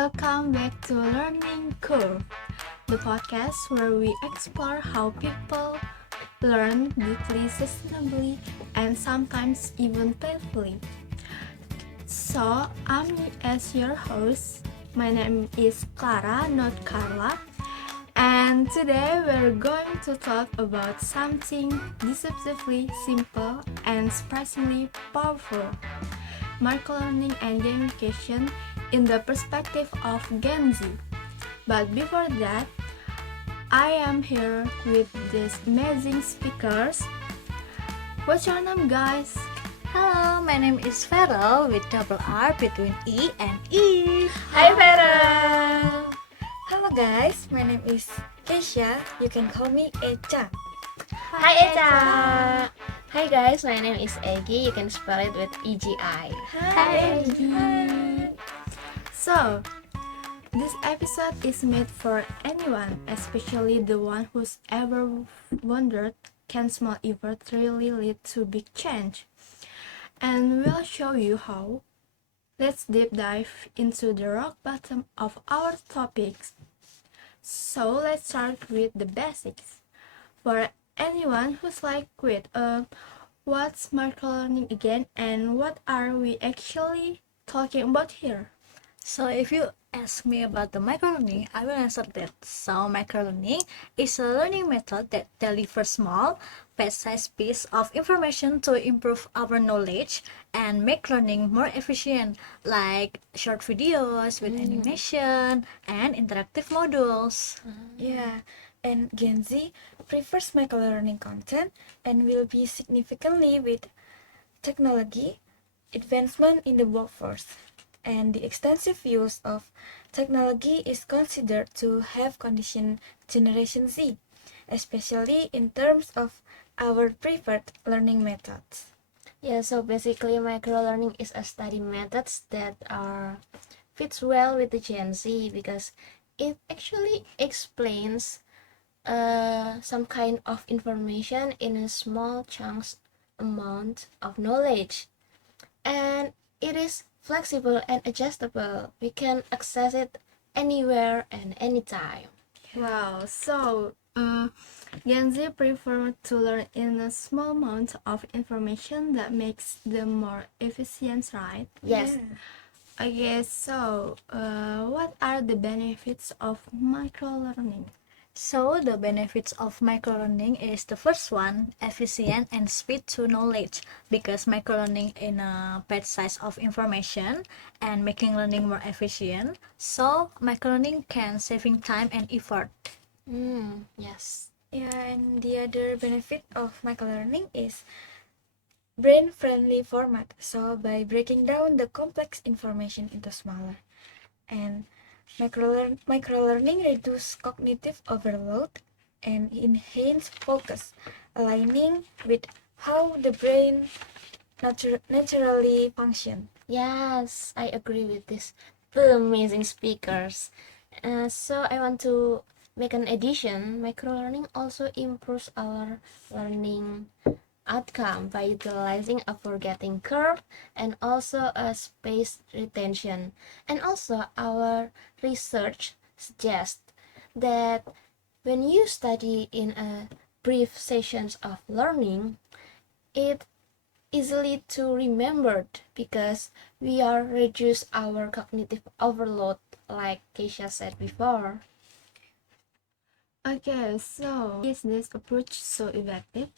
Welcome back to Learning Curve, the podcast where we explore how people learn deeply, sustainably, and sometimes even painfully. So, I'm as your host. My name is Clara, not Carla, and today we're going to talk about something deceptively simple and surprisingly powerful: microlearning and gamification in the perspective of Gen Z. But before that, I am here with these amazing speakers. What's your name, guys? Hello, my name is Farrell with double R between E and E. Hi, Vera. Hello guys, my name is Keisha. You can call me Echa. Hi Echa. Hi guys, my name is Egi. You can spell it with EGI. Hi, So, this episode is made for anyone, especially the one who's ever wondered, can small effort really lead to big change? And we'll show you how. Let's deep dive into the rock bottom of our topics. So let's start with the basics. For anyone who's like, wait, what's microlearning again, and what are we actually talking about here? So if you ask me about the microlearning, I will answer that. So microlearning is a learning method that delivers small, bite-sized piece of information to improve our knowledge and make learning more efficient, like short videos with animation and interactive modules. Yeah, and Gen Z prefers microlearning content and will be significantly with technology advancement in the workforce. And the extensive use of technology is considered to have conditioned Generation Z, especially in terms of our preferred learning methods. Yeah, so basically microlearning is a study methods that are fits well with the Gen Z because it actually explains some kind of information in a small chunks amount of knowledge, and it is flexible and adjustable. We can access it anywhere and anytime. Wow, so Gen Z prefer to learn in a small amount of information that makes them more efficient, right? Yes. Okay, so what are the benefits of microlearning? So the benefits of microlearning is the first one, efficient and speed to knowledge, because microlearning in a bite size of information and making learning more efficient. So microlearning can saving time and effort. Yes. Yeah, and the other benefit of microlearning is brain-friendly format. So by breaking down the complex information into smaller, and microlearning reduce cognitive overload and enhance focus, aligning with how the brain naturally function. Yes, I agree with this. The amazing speakers. So I want to make an addition. Microlearning also improves our learning outcome by utilizing a forgetting curve and also a space retention. And also our research suggests that when you study in a brief sessions of learning, it easily to remembered because we are reduce our cognitive overload, like Keisha said before. Okay, so is this approach so effective?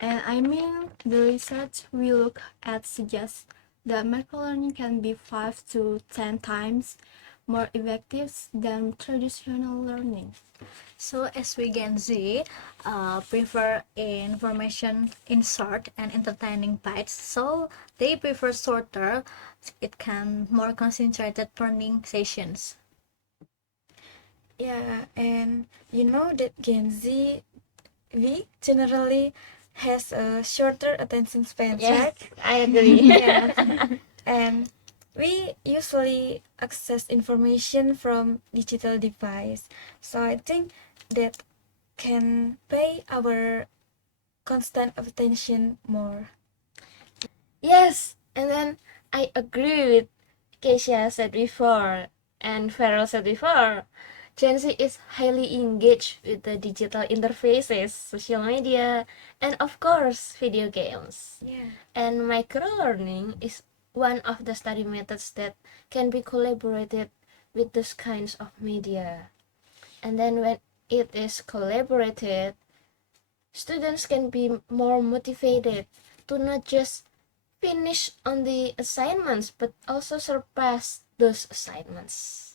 And I mean, the research we look at suggests that microlearning can be 5 to 10 times more effective than traditional learning. So as we Gen Z prefer information in short and entertaining bites, so they prefer shorter, it can more concentrated learning sessions. Yeah, and you know that Gen Z, we generally has a shorter attention span, Yes, right? I agree. Yeah, and we usually access information from digital device. So I think that can pay our constant attention more. Yes, and then I agree with Keisha said before. And Farrell said before, Gen Z is highly engaged with the digital interfaces, social media, and of course, video games. Yeah. And microlearning is one of the study methods that can be collaborated with those kinds of media. And then when it is collaborated, students can be more motivated to not just finish on the assignments but also surpass those assignments.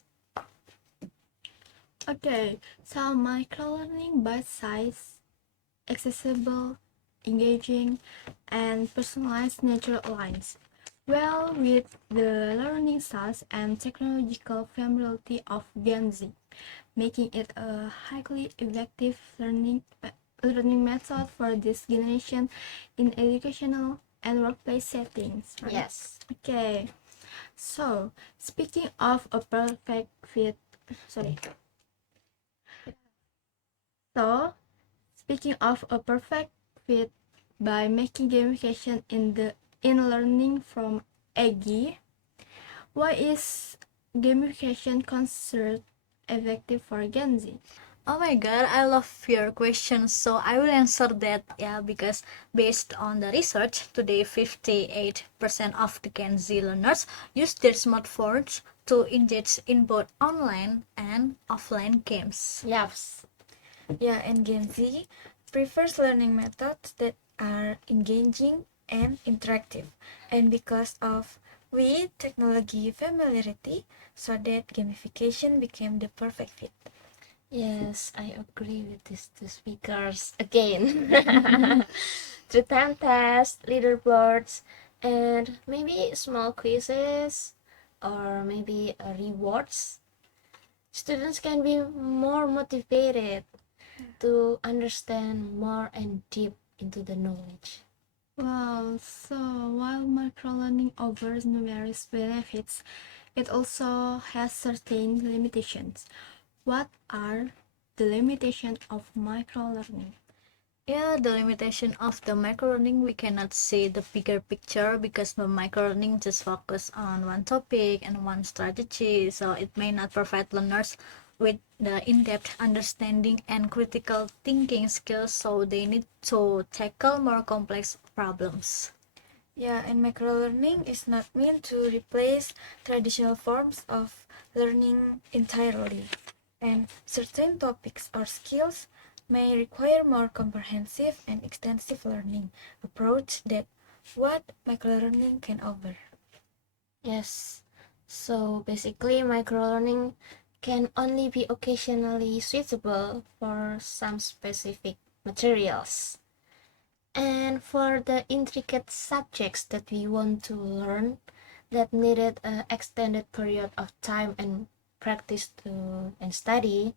Okay, so microlearning bite-sized, accessible, engaging, and personalized nature aligns well with the learning styles and technological familiarity of Gen Z, making it a highly effective learning method for this generation in educational and workplace settings. Right? Yes. Okay. So, speaking of a perfect fit, sorry. So, speaking of a perfect fit by making gamification in learning from Aggie, why is gamification considered effective for Gen Z? Oh my god, I love your question. So I will answer that, yeah, because based on the research, today 58% of the Gen Z learners use their smartphones to engage in both online and offline games. Yes. Yeah, and Gen Z prefers learning methods that are engaging and interactive, and because of with technology familiarity, so that gamification became the perfect fit. Yes, I agree with these two speakers again. Through time tests, leaderboards, and maybe small quizzes or maybe rewards, students can be more motivated to understand more and deep into the knowledge. Well, so while microlearning offers numerous benefits, it also has certain limitations. What are the limitations of microlearning? Yeah, the limitation of the microlearning, we cannot see the bigger picture because the microlearning just focus on one topic and one strategy, so it may not provide learners with the in-depth understanding and critical thinking skills, so they need to tackle more complex problems. Yeah, and microlearning is not meant to replace traditional forms of learning entirely, and certain topics or skills may require more comprehensive and extensive learning approach that what microlearning can offer. Yes, so basically, microlearning can only be occasionally suitable for some specific materials. And for the intricate subjects that we want to learn that needed an extended period of time and practice to and study,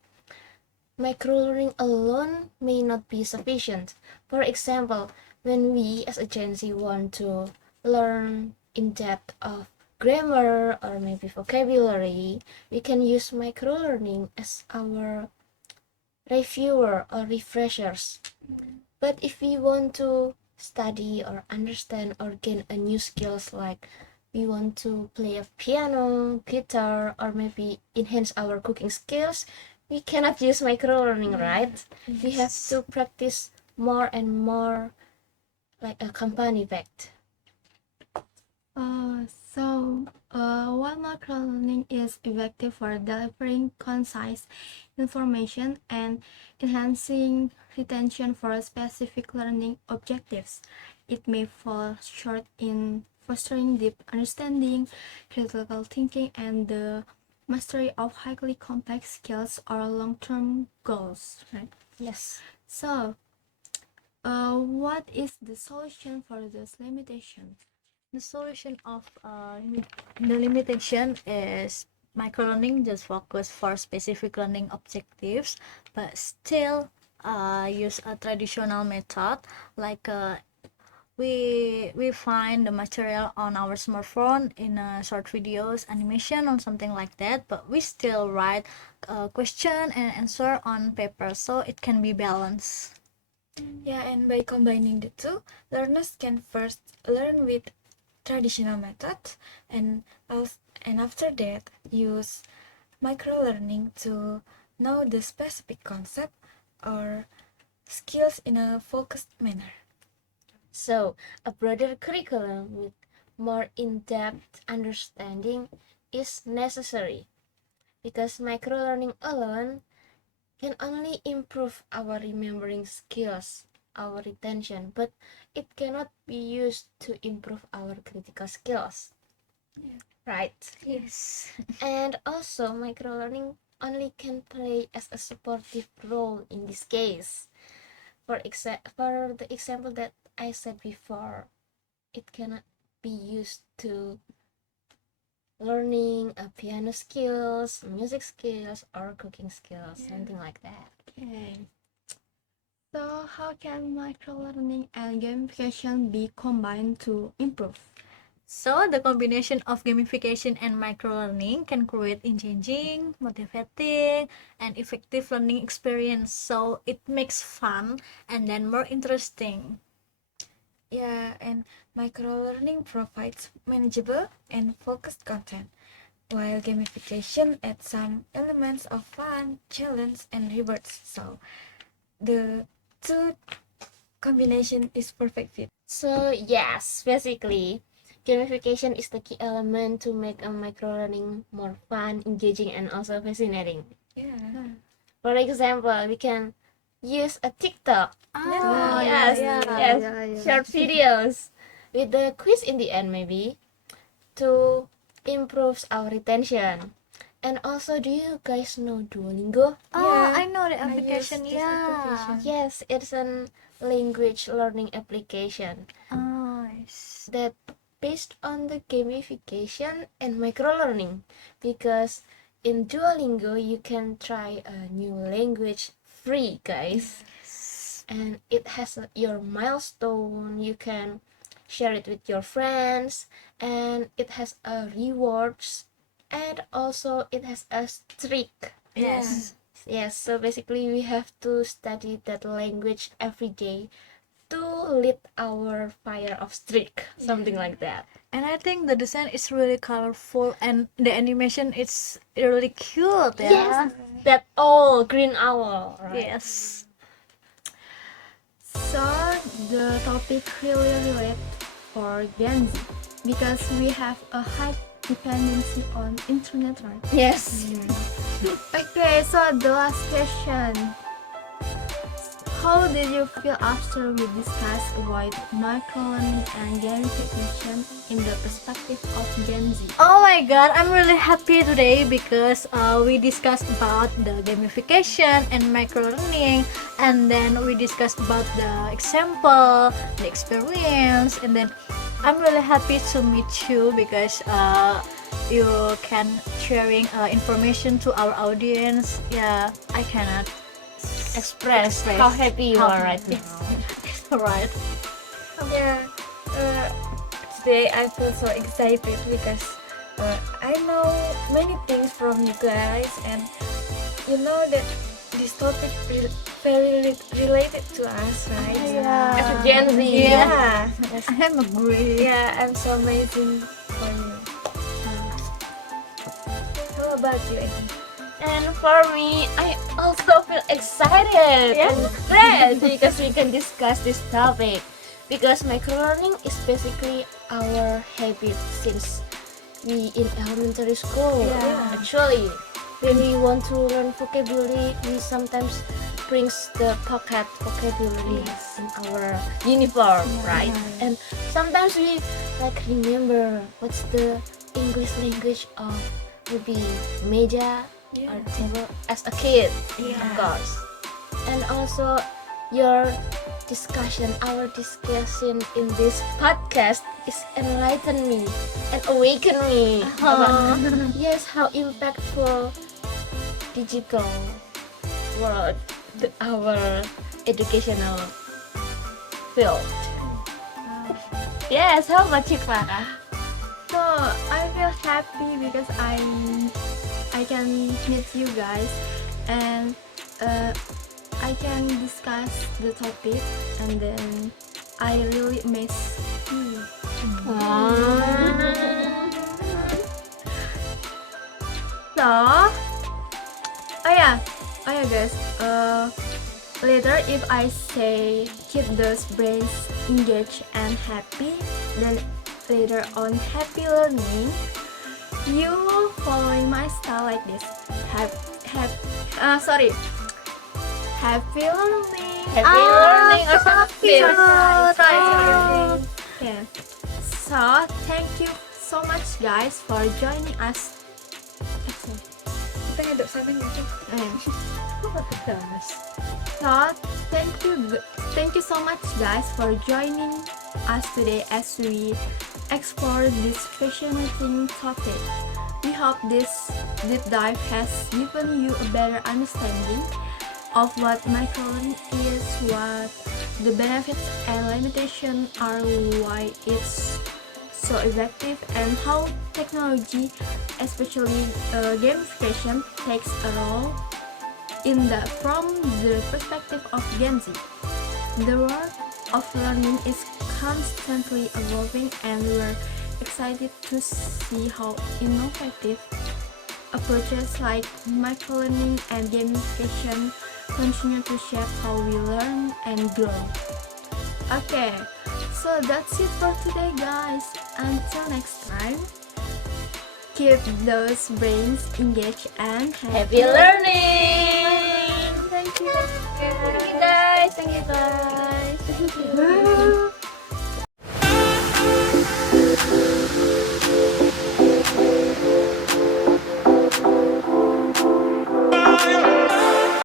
microlearning alone may not be sufficient. For example, when we as a Gen Z want to learn in depth of grammar or maybe vocabulary, we can use microlearning as our reviewer or refreshers. But if we want to study or understand or gain a new skills, like we want to play a piano, guitar, or maybe enhance our cooking skills, we cannot use microlearning, right? We have to practice more and more, like a company effect. While microlearning is effective for delivering concise information and enhancing retention for specific learning objectives, it may fall short in fostering deep understanding, critical thinking, and the mastery of highly complex skills or long-term goals. Right? Yes. So, what is the solution for those limitations? The solution of the limitation is microlearning just focus for specific learning objectives, but still use a traditional method like we find the material on our smartphone in short videos, animation, or something like that, but we still write a question and answer on paper, so it can be balanced. Yeah, and by combining the two, learners can first learn with traditional methods and after that use microlearning to know the specific concept or skills in a focused manner. So, a broader curriculum with more in-depth understanding is necessary because microlearning alone can only improve our remembering skills, our retention, but it cannot be used to improve our critical skills. Right? Yes. And also, microlearning only can play as a supportive role in this case. For the example that I said before, it cannot be used to learning a piano skills, music skills, or cooking skills, something like that. Okay. So how can microlearning and gamification be combined to improve? So the combination of gamification and microlearning can create engaging, motivating, and effective learning experience. So it makes fun and then more interesting. Yeah, and microlearning provides manageable and focused content, while gamification adds some elements of fun, challenge, and rewards. So the two combination is perfect fit. So yes, basically, gamification is the key element to make a microlearning more fun, engaging, and also fascinating. Yeah. For example, we can use a TikTok. Ah, yes, yeah. yes, short videos with the quiz in the end maybe to improve our retention. And also, do you guys know Duolingo? Oh, Yeah, I know the I use application. this Yeah. application. Yes, it's an language learning application Nice. that based on the gamification and microlearning, because in Duolingo you can try a new language free, guys. And it has your milestone, you can share it with your friends, and it has a rewards, and also it has a streak. Yes. Yes, so basically we have to study that language every day to lit our fire of streak, something like that. And I think the design is really colorful and the animation is really cute. Yeah. Yes, that all green owl, right? Yes. So the topic really relate for Gen Z because we have a high dependency on internet, right? Yes. Okay, so the last question. How did you feel after we discussed about microlearning and gamification in the perspective of Gen Z? Oh my god, I'm really happy today because we discussed about the gamification and microlearning, and then we discussed about the example, the experience, and then I'm really happy to meet you because you can sharing information to our audience. Yeah, I cannot Express how happy you are right now. right. Yeah, today I feel so excited because I know many things from you guys, and you know that this topic very related to us, right? Yeah. As a Gen Z. Yeah. I'm agree. Yeah, I'm so amazing for you. How about you, Eki? And for me, I also feel excited and glad because we can discuss this topic. Because microlearning is basically our habit since we in elementary school. Yeah. Actually, when we want to learn vocabulary, we sometimes brings the pocket vocabulary in our uniform, right? And sometimes we like remember what's the English language of maybe meja or table as a kid, of course. And also your discussion, our discussion in this podcast is enlighten me and awaken me about yes, how impactful digital world to our educational field. Yes, how about you, Clara? So I feel happy because I can meet you guys and I can discuss the topic and then I really miss you. So Oh yeah guys, later if I say keep those brains engaged and happy, then later on happy learning, you following my style like this. Sorry. Happy learning. Happy learning or happy learning. Okay. So thank you so much guys for joining us. Kita ngadep sana nggak sih? So thank you so much guys for joining us today as we explore this fascinating topic. We hope this deep dive has given you a better understanding of what microlearning is, what the benefits and limitations are, why it's so effective, and how technology, especially gamification, takes a role from the perspective of Gen Z. The world of learning is constantly evolving, and we're excited to see how innovative approaches like microlearning and gamification continue to shape how we learn and grow. Okay, so that's it for today guys. Until next time, keep those brains engaged and Happy learning. Thank you. Thank you guys. Thank you guys. Thank you.